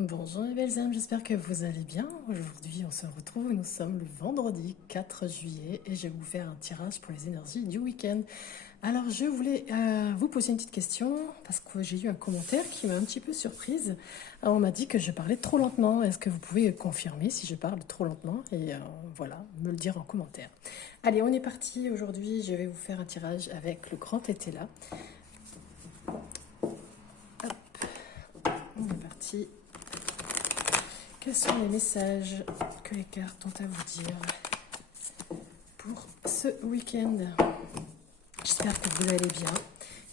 Bonjour mes belles âmes, j'espère que vous allez bien. Aujourd'hui, on se retrouve, nous sommes le vendredi 4 juillet et je vais vous faire un tirage pour les énergies du week-end. Alors, je voulais vous poser une petite question parce que j'ai eu un commentaire qui m'a un petit peu surprise. On m'a dit que je parlais trop lentement. Est-ce que vous pouvez confirmer si je parle trop lentement? Et voilà, me le dire en commentaire. Allez, on est parti. Aujourd'hui, je vais vous faire un tirage avec le grand Tétela. Hop, on est parti. Quels sont les messages que les cartes ont à vous dire pour ce week-end? J'espère que vous allez bien,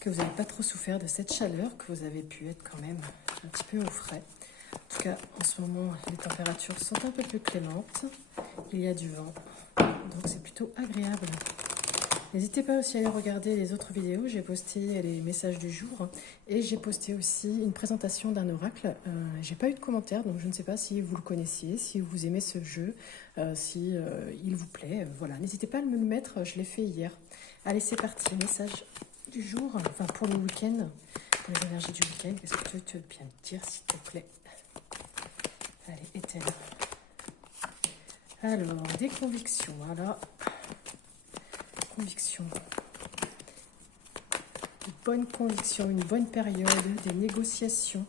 que vous n'avez pas trop souffert de cette chaleur, que vous avez pu être quand même un petit peu au frais. En tout cas, en ce moment, les températures sont un peu plus clémentes. Il y a du vent, donc c'est plutôt agréable. N'hésitez pas aussi à aller regarder les autres vidéos, j'ai posté les messages du jour et j'ai posté aussi une présentation d'un oracle. J'ai pas eu de commentaires, donc je ne sais pas si vous le connaissiez, si vous aimez ce jeu, si il vous plaît. Voilà, n'hésitez pas à me le mettre, je l'ai fait hier. Allez, c'est parti, message du jour, enfin pour le week-end, pour les énergies du week-end. Qu'est-ce que tu veux bien me dire, s'il te plaît? Allez, éteins. Alors, des convictions, voilà. Conviction. Une bonne conviction, une bonne période, des négociations,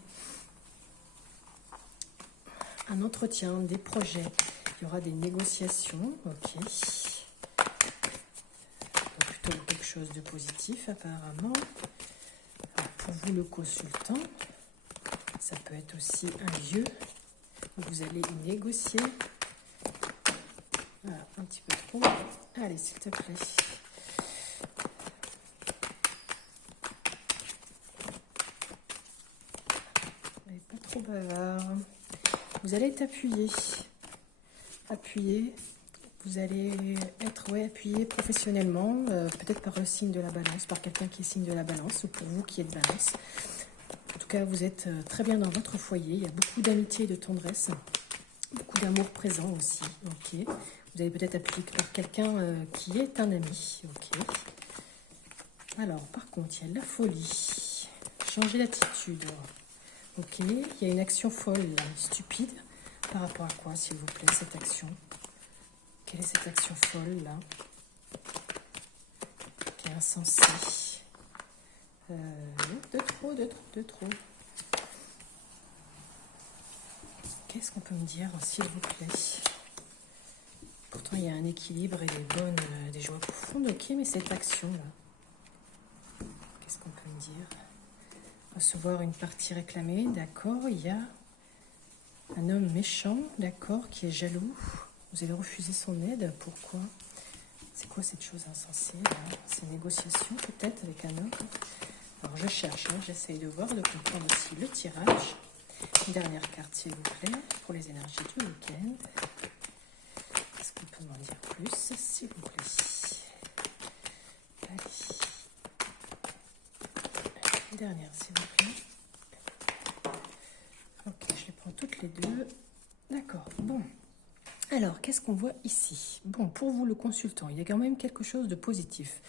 un entretien, des projets. Il y aura des négociations, ok. Donc plutôt quelque chose de positif apparemment. Alors pour vous le consultant, ça peut être aussi un lieu où vous allez négocier. Voilà, un petit peu trop. Allez, s'il te plaît. Pas trop bavard. Vous allez être appuyé. Appuyé. Vous allez être appuyé professionnellement, peut-être par le signe de la balance, par quelqu'un qui est signe de la balance, ou pour vous qui êtes balance. En tout cas, vous êtes très bien dans votre foyer. Il y a beaucoup d'amitié et de tendresse. Beaucoup d'amour présent aussi. Ok. Vous allez peut-être appuyer par quelqu'un qui est un ami. Ok. Alors, par contre, il y a la folie. Changer d'attitude. Ok. Il y a une action folle, là, stupide. Par rapport à quoi, s'il vous plaît, cette action? Quelle est cette action folle, là? Qui est insensée. De trop. Qu'est-ce qu'on peut me dire, s'il vous plaît? Pourtant, il y a un équilibre et des joies profondes. Ok, mais cette action-là, qu'est-ce qu'on peut me dire? Recevoir une partie réclamée, d'accord. Il y a un homme méchant, d'accord, qui est jaloux. Vous allez refuser son aide. Pourquoi? C'est quoi cette chose insensée, là? C'est négociation, peut-être, avec un homme. Alors, je cherche, hein, j'essaye de voir, de comprendre aussi le tirage. Une dernière carte, s'il vous plaît, pour les énergies du week-end. Est-ce qu'on peut m'en dire plus, s'il vous plaît? Allez. Une dernière, s'il vous plaît. Ok, je les prends toutes les deux. D'accord, bon. Alors, qu'est-ce qu'on voit ici? Bon, pour vous, le consultant, il y a quand même quelque chose de positif.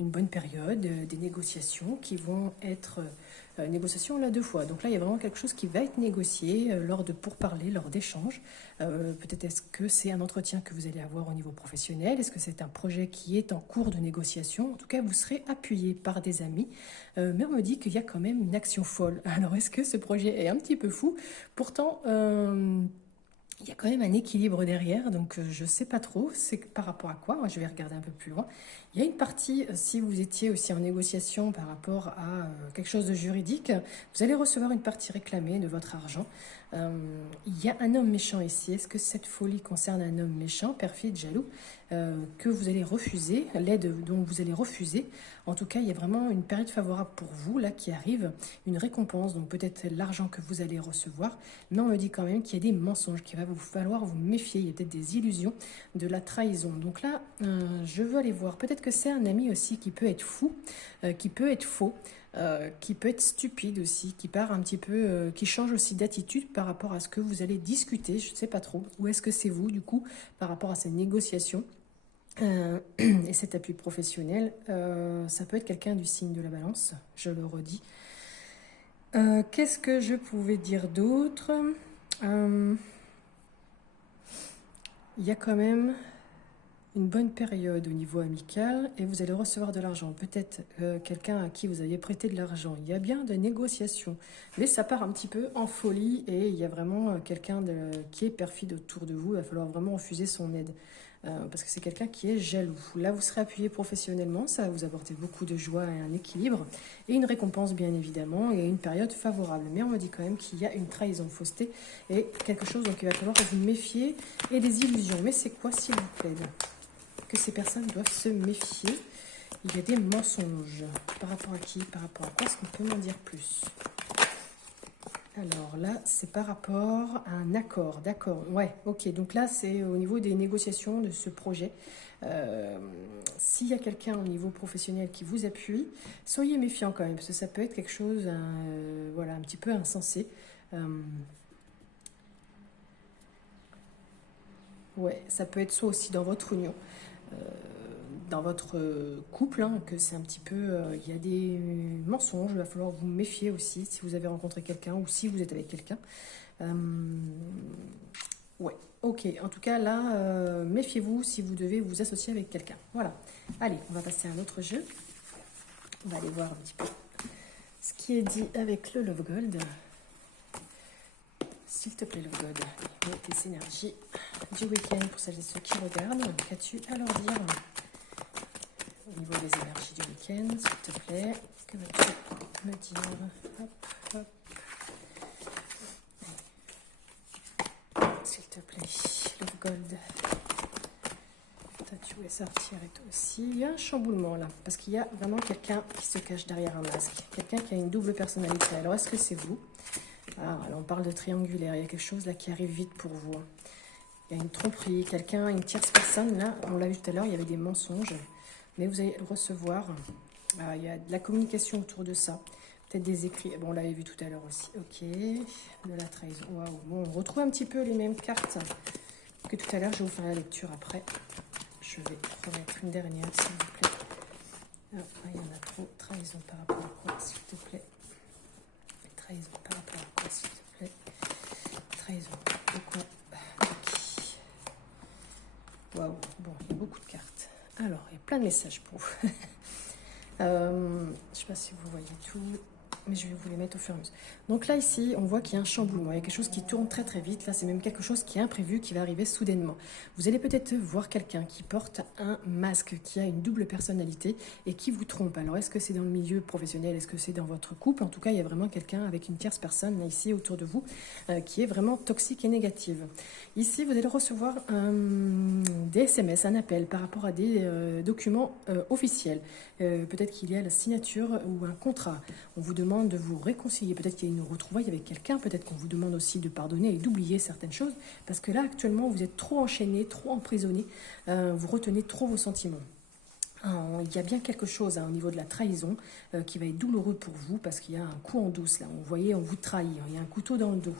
Une bonne période, des négociations qui vont être négociations là 2 fois. Donc là, il y a vraiment quelque chose qui va être négocié lors de pourparlers, lors d'échanges. Peut-être est-ce que c'est un entretien que vous allez avoir au niveau professionnel? Est-ce que c'est un projet qui est en cours de négociation? En tout cas, vous serez appuyé par des amis. Mais on me dit qu'il y a quand même une action folle. Alors, est-ce que ce projet est un petit peu fou? Pourtant... il y a quand même un équilibre derrière, donc je ne sais pas trop, c'est par rapport à quoi, moi je vais regarder un peu plus loin. Il y a une partie, si vous étiez aussi en négociation par rapport à quelque chose de juridique, vous allez recevoir une partie réclamée de votre argent. Il y a un homme méchant ici, est-ce que cette folie concerne un homme méchant, perfide, jaloux, que vous allez refuser, l'aide dont vous allez refuser? En tout cas, il y a vraiment une période favorable pour vous, là, qui arrive, une récompense, donc peut-être l'argent que vous allez recevoir, mais on me dit quand même qu'il y a des mensonges, qu'il va vous falloir vous méfier, il y a peut-être des illusions, de la trahison. Donc là, je veux aller voir, peut-être que c'est un ami aussi qui peut être fou, qui peut être faux, qui peut être stupide aussi, qui part un petit peu, qui change aussi d'attitude par rapport à ce que vous allez discuter, je ne sais pas trop. Ou est-ce que c'est vous, du coup, par rapport à ces négociations et cet appui professionnel? Ça peut être quelqu'un du signe de la balance, je le redis. Qu'est-ce que je pouvais dire d'autre? Il y a quand même une bonne période au niveau amical et vous allez recevoir de l'argent. Peut-être quelqu'un à qui vous aviez prêté de l'argent. Il y a bien des négociations, mais ça part un petit peu en folie et il y a vraiment quelqu'un qui est perfide autour de vous. Il va falloir vraiment refuser son aide parce que c'est quelqu'un qui est jaloux. Là, vous serez appuyé professionnellement, ça va vous apporter beaucoup de joie et un équilibre et une récompense bien évidemment et une période favorable. Mais on me dit quand même qu'il y a une trahison, fausseté et quelque chose donc il va falloir vous méfier et des illusions. Mais c'est quoi s'il vous plaît que ces personnes doivent se méfier? Il y a des mensonges. Par rapport à qui? Par rapport à quoi? Est-ce qu'on peut m'en dire plus? Alors là, c'est par rapport à un accord. D'accord, ouais, ok. Donc là, c'est au niveau des négociations de ce projet. S'il y a quelqu'un au niveau professionnel qui vous appuie, soyez méfiants quand même, parce que ça peut être quelque chose voilà, un petit peu insensé. Ouais, ça peut être soit aussi dans votre union, dans votre couple, hein, que c'est un petit peu... il y a des mensonges, il va falloir vous méfier aussi si vous avez rencontré quelqu'un ou si vous êtes avec quelqu'un. Ouais, ok. En tout cas, là, méfiez-vous si vous devez vous associer avec quelqu'un. Voilà. Allez, on va passer à un autre jeu. On va aller voir un petit peu ce qui est dit avec le Love Gold. S'il te plaît, Love Gold, mets tes énergies du week-end pour celles et ceux qui regardent. Qu'as-tu à leur dire au niveau des énergies du week-end, s'il te plaît? Que vas-tu me dire? Hop, hop. S'il te plaît, Love Gold. Toi, tu voulais sortir et toi aussi. Il y a un chamboulement là, parce qu'il y a vraiment quelqu'un qui se cache derrière un masque. Quelqu'un qui a une double personnalité. Alors, est-ce que c'est vous? Ah, alors on parle de triangulaire. Il y a quelque chose là qui arrive vite pour vous. Il y a une tromperie, quelqu'un, une tierce personne. Là, on l'a vu tout à l'heure, il y avait des mensonges. Mais vous allez le recevoir. Il y a de la communication autour de ça. Peut-être des écrits. Bon, on l'avait vu tout à l'heure aussi. Ok. De la trahison. Waouh. Bon, on retrouve un petit peu les mêmes cartes que tout à l'heure. Je vais vous faire la lecture après. Je vais remettre une dernière, s'il vous plaît. Ah, il y en a trop. Trahison par rapport à quoi, s'il te plaît? Trahison par rapport à quoi, s'il te plaît? Trahison. De quoi? Ok. Waouh. Bon, il y a beaucoup de cartes. Alors, il y a plein de messages pour vous. Je ne sais pas si vous voyez tout, mais je vais vous les mettre au fur et à mesure. Donc là, ici, on voit qu'il y a un chamboulement. Il y a quelque chose qui tourne très très vite. Là, c'est même quelque chose qui est imprévu, qui va arriver soudainement. Vous allez peut-être voir quelqu'un qui porte un masque, qui a une double personnalité et qui vous trompe. Alors, est-ce que c'est dans le milieu professionnel? Est-ce que c'est dans votre couple? En tout cas, il y a vraiment quelqu'un avec une tierce personne, là, ici, autour de vous, qui est vraiment toxique et négative. Ici, vous allez recevoir des SMS, un appel par rapport à des documents officiels. Peut-être qu'il y a la signature ou un contrat. On vous demande de vous réconcilier. Peut-être qu'il y a une retrouvaille avec quelqu'un. Peut-être qu'on vous demande aussi de pardonner et d'oublier certaines choses. Parce que là, actuellement, vous êtes trop enchaîné, trop emprisonné. Vous retenez trop vos sentiments. Il y a bien quelque chose au niveau de la trahison qui va être douloureux pour vous parce qu'il y a un coup en douce là. Vous voyez, on vous trahit. Il y a un couteau dans le dos.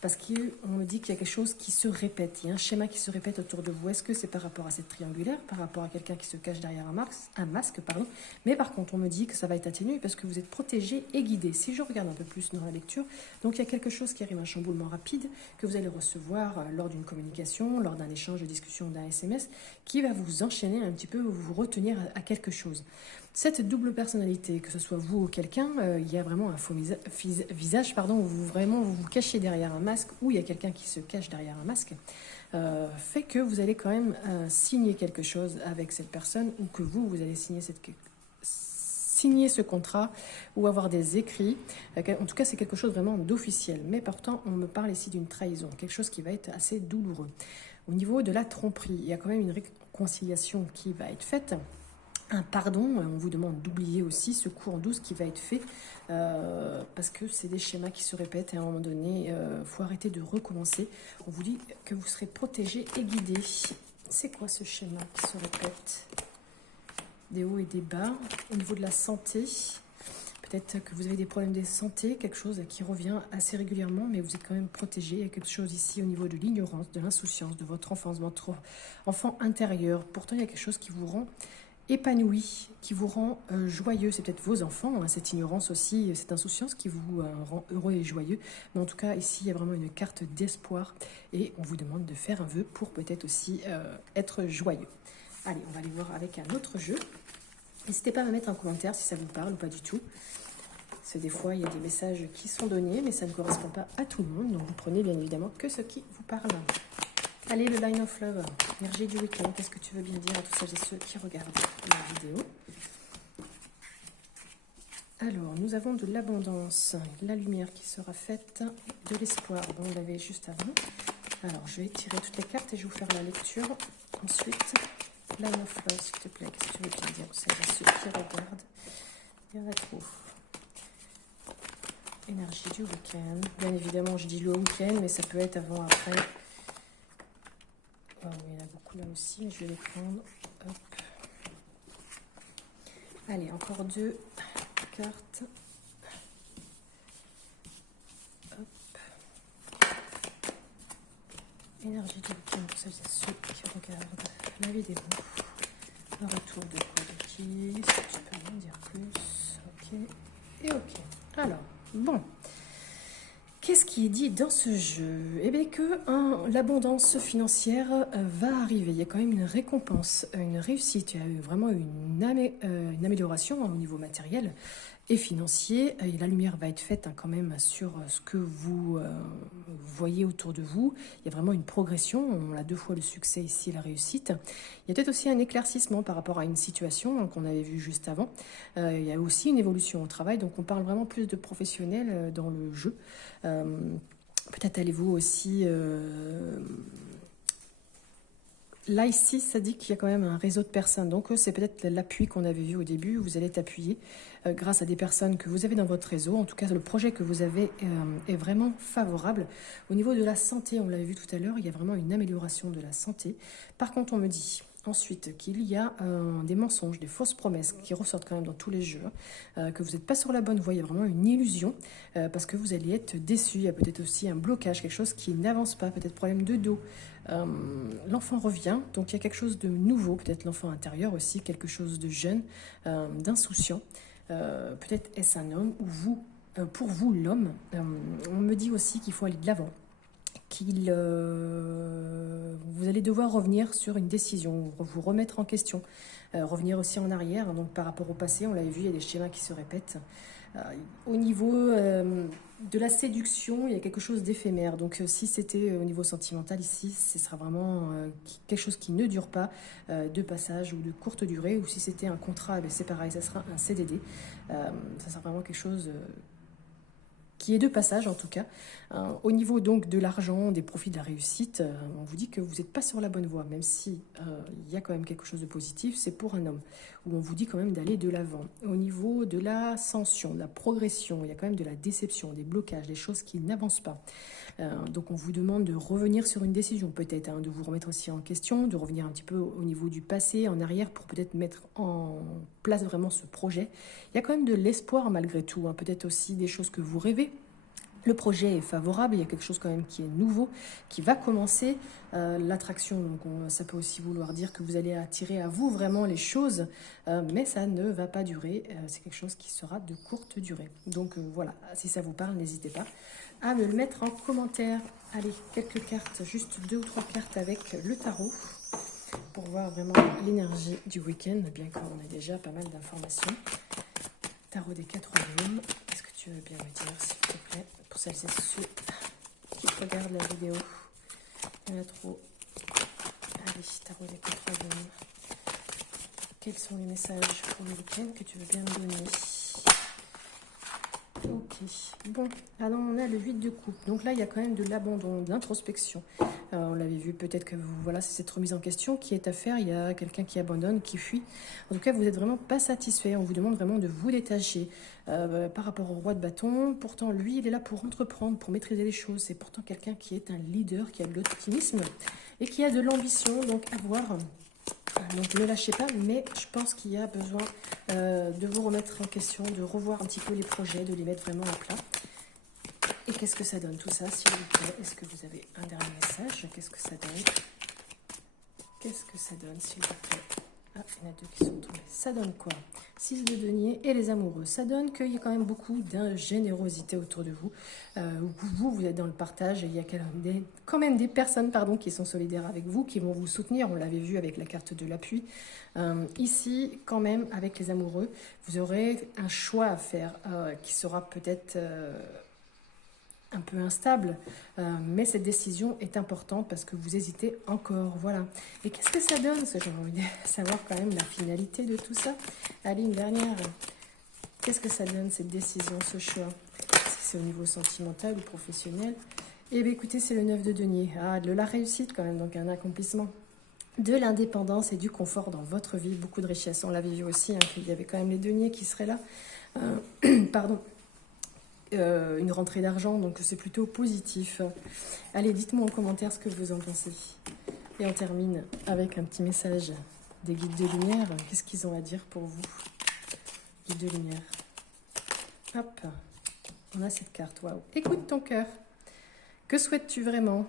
Parce qu'on me dit qu'il y a quelque chose qui se répète. Il y a un schéma qui se répète autour de vous. Est-ce que c'est par rapport à cette triangulaire, par rapport à quelqu'un qui se cache derrière un masque, pardon. Mais par contre, on me dit que ça va être atténué parce que vous êtes protégé et guidé. Si je regarde un peu plus dans la lecture, donc il y a quelque chose qui arrive, un chamboulement rapide que vous allez recevoir lors d'une communication, lors d'un échange de discussion, d'un SMS, qui va vous enchaîner un petit peu, vous retenir à quelque chose. Cette double personnalité, que ce soit vous ou quelqu'un, il y a vraiment un faux visage, pardon, où vous vous cachez derrière un masque, ou il y a quelqu'un qui se cache derrière un masque, fait que vous allez quand même signer quelque chose avec cette personne, ou que vous allez signer ce contrat, ou avoir des écrits. En tout cas, c'est quelque chose vraiment d'officiel. Mais pourtant, on me parle ici d'une trahison, quelque chose qui va être assez douloureux. Au niveau de la tromperie, il y a quand même une réconciliation qui va être faite. Un pardon, on vous demande d'oublier aussi ce coup en douce qui va être fait parce que c'est des schémas qui se répètent et à un moment donné, il faut arrêter de recommencer. On vous dit que vous serez protégé et guidé. C'est quoi ce schéma qui se répète? Des hauts et des bas. Au niveau de la santé, peut-être que vous avez des problèmes de santé, quelque chose qui revient assez régulièrement, mais vous êtes quand même protégé. Il y a quelque chose ici au niveau de l'ignorance, de l'insouciance, de votre enfance, de votre enfant intérieur. Pourtant, il y a quelque chose qui vous rend épanoui, qui vous rend joyeux. C'est peut-être vos enfants, hein, cette ignorance aussi, cette insouciance qui vous rend heureux et joyeux. Mais en tout cas, ici, il y a vraiment une carte d'espoir et on vous demande de faire un vœu pour peut-être aussi être joyeux. Allez, on va aller voir avec un autre jeu. N'hésitez pas à me mettre un commentaire si ça vous parle ou pas du tout. Parce que des fois, il y a des messages qui sont donnés, mais ça ne correspond pas à tout le monde. Donc, vous prenez bien évidemment que ce qui vous parle. Allez, le Line of Love, énergie du week-end. Qu'est-ce que tu veux bien dire à tous celles et ceux qui regardent la vidéo? Alors, nous avons de l'abondance, la lumière qui sera faite, de l'espoir. Bon, on l'avait juste avant. Alors, je vais tirer toutes les cartes et je vais vous faire la lecture. Ensuite, Line of Love, s'il te plaît. Qu'est-ce que tu veux bien dire aux celles et ceux qui regardent? Il y en a trop. Énergie du week-end. Bien évidemment, je dis le week-end, mais ça peut être avant, après. Oh, il y en a beaucoup là aussi, mais je vais les prendre. Hop. Allez, encore 2 cartes. Hop. Énergie du week-end pour celles et ceux qui regardent la vidéo. Le retour de quoi de qui? Est-ce que tu peux m'en dire plus? Ok. Et ok. Alors, bon. Qu'est-ce qui est dit dans ce jeu? Eh bien que l'abondance financière va arriver. Il y a quand même une récompense, une réussite. Il y a eu vraiment une amélioration au niveau matériel et financier. Et la lumière va être faite quand même sur ce que vous voyez autour de vous. Il y a vraiment une progression. On a 2 fois le succès ici, la réussite. Il y a peut-être aussi un éclaircissement par rapport à une situation qu'on avait vue juste avant. Il y a aussi une évolution au travail. Donc on parle vraiment plus de professionnels dans le jeu. Peut-être allez-vous aussi... Là, ici, ça dit qu'il y a quand même un réseau de personnes. Donc, c'est peut-être l'appui qu'on avait vu au début. Vous allez être appuyé grâce à des personnes que vous avez dans votre réseau. En tout cas, le projet que vous avez est vraiment favorable. Au niveau de la santé, on l'avait vu tout à l'heure, il y a vraiment une amélioration de la santé. Par contre, on me dit ensuite qu'il y a des mensonges, des fausses promesses qui ressortent quand même dans tous les jeux, que vous n'êtes pas sur la bonne voie. Il y a vraiment une illusion parce que vous allez être déçu. Il y a peut-être aussi un blocage, quelque chose qui n'avance pas, peut-être problème de dos. L'enfant revient, donc il y a quelque chose de nouveau, peut-être l'enfant intérieur aussi, quelque chose de jeune, d'insouciant. Peut-être est-ce un homme ou vous, pour vous l'homme. On me dit aussi qu'il faut aller de l'avant, vous allez devoir revenir sur une décision, vous remettre en question, revenir aussi en arrière. Donc par rapport au passé, on l'avait vu, il y a des schémas qui se répètent. Au niveau de la séduction, il y a quelque chose d'éphémère. Donc si c'était au niveau sentimental ici, ce sera vraiment quelque chose qui ne dure pas, de passage ou de courte durée. Ou si c'était un contrat, c'est pareil, ça sera un CDD. Ça sera vraiment quelque chose... qui est de passage en tout cas. Au niveau donc de l'argent, des profits, de la réussite, on vous dit que vous n'êtes pas sur la bonne voie, même si il y a quand même quelque chose de positif, c'est pour un homme, où on vous dit quand même d'aller de l'avant. Au niveau de l'ascension, de la progression, il y a quand même de la déception, des blocages, des choses qui n'avancent pas. Donc on vous demande de revenir sur une décision peut-être, de vous remettre aussi en question, de revenir un petit peu au niveau du passé, en arrière, pour peut-être mettre en place vraiment ce projet. Il y a quand même de l'espoir malgré tout, peut-être aussi des choses que vous rêvez. Le projet est favorable, il y a quelque chose quand même qui est nouveau, qui va commencer. L'attraction, donc ça peut aussi vouloir dire que vous allez attirer à vous vraiment les choses, mais ça ne va pas durer. C'est quelque chose qui sera de courte durée. Donc voilà, si ça vous parle, n'hésitez pas à me le mettre en commentaire. Allez, quelques cartes, juste 2 ou 3 cartes avec le tarot, pour voir vraiment l'énergie du week-end, bien qu'on ait déjà pas mal d'informations. Tarot des 4 royaumes. Qu'est-ce que tu veux bien me dire, s'il te plaît, pour celles et ceux qui regardent la vidéo? Il y en a trop. Allez, tarot des 4 royaumes. Quels sont les messages pour le week-end que tu veux bien me donner? Ok. Bon, alors on a le 8 de coupe. Donc là, il y a quand même de l'abandon, de l'introspection. On l'avait vu, peut-être que voilà, c'est cette remise en question qui est à faire. Il y a quelqu'un qui abandonne, qui fuit. En tout cas, vous n'êtes vraiment pas satisfait. On vous demande vraiment de vous détacher par rapport au roi de bâton. Pourtant, lui, il est là pour entreprendre, pour maîtriser les choses. C'est pourtant quelqu'un qui est un leader, qui a de l'optimisme et qui a de l'ambition. Donc, à voir. Donc ne lâchez pas, mais je pense qu'il y a besoin de vous remettre en question, de revoir un petit peu les projets, de les mettre vraiment à plat. Et qu'est-ce que ça donne tout ça, s'il vous plaît? Est-ce que vous avez un dernier message? Qu'est-ce que ça donne? Qu'est-ce que ça donne, s'il vous plaît? Ah, il y en a deux qui sont tombés. Ça donne quoi? 6 de denier et les amoureux. Ça donne qu'il y a quand même beaucoup d'ingénérosité autour de vous. Vous êtes dans le partage et il y a quand même des personnes qui sont solidaires avec vous, qui vont vous soutenir. On l'avait vu avec la carte de l'appui. Ici, quand même, avec les amoureux, vous aurez un choix à faire qui sera peut-être un peu instable, mais cette décision est importante parce que vous hésitez encore, voilà. Et qu'est-ce que ça donne, ça, j'ai envie de savoir quand même la finalité de tout ça. Allez, une dernière. Qu'est-ce que ça donne, cette décision, ce choix? C'est au niveau sentimental ou professionnel? Eh bien, écoutez, c'est le 9 de denier. Ah, de la réussite quand même, donc un accomplissement. De l'indépendance et du confort dans votre vie, beaucoup de richesse. On l'avait vu aussi, hein, qu'il y avait quand même les deniers qui seraient là. Pardon. Une rentrée d'argent, donc c'est plutôt positif. Allez, dites-moi en commentaire ce que vous en pensez. Et on termine avec un petit message des guides de lumière. Qu'est-ce qu'ils ont à dire pour vous? Guides de lumière. Hop, on a cette carte. Waouh. Écoute ton cœur. Que souhaites-tu vraiment?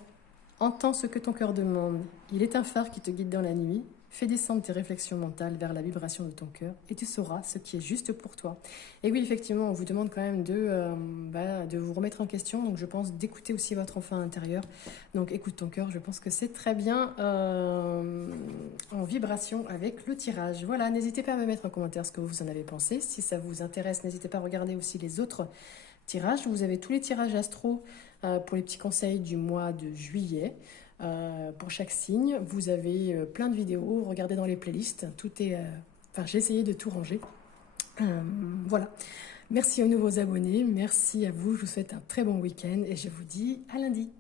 Entends ce que ton cœur demande. Il est un phare qui te guide dans la nuit. Fais descendre tes réflexions mentales vers la vibration de ton cœur et tu sauras ce qui est juste pour toi. Et oui, effectivement, on vous demande quand même de vous remettre en question. Donc, je pense d'écouter aussi votre enfant intérieur. Donc, écoute ton cœur, je pense que c'est très bien en vibration avec le tirage. Voilà, n'hésitez pas à me mettre en commentaire ce que vous en avez pensé. Si ça vous intéresse, n'hésitez pas à regarder aussi les autres tirages. Vous avez tous les tirages astro pour les petits conseils du mois de juillet. Pour chaque signe, vous avez plein de vidéos, regardez dans les playlists, tout est... j'ai essayé de tout ranger. Voilà. Merci aux nouveaux abonnés, merci à vous, je vous souhaite un très bon week-end et je vous dis à lundi.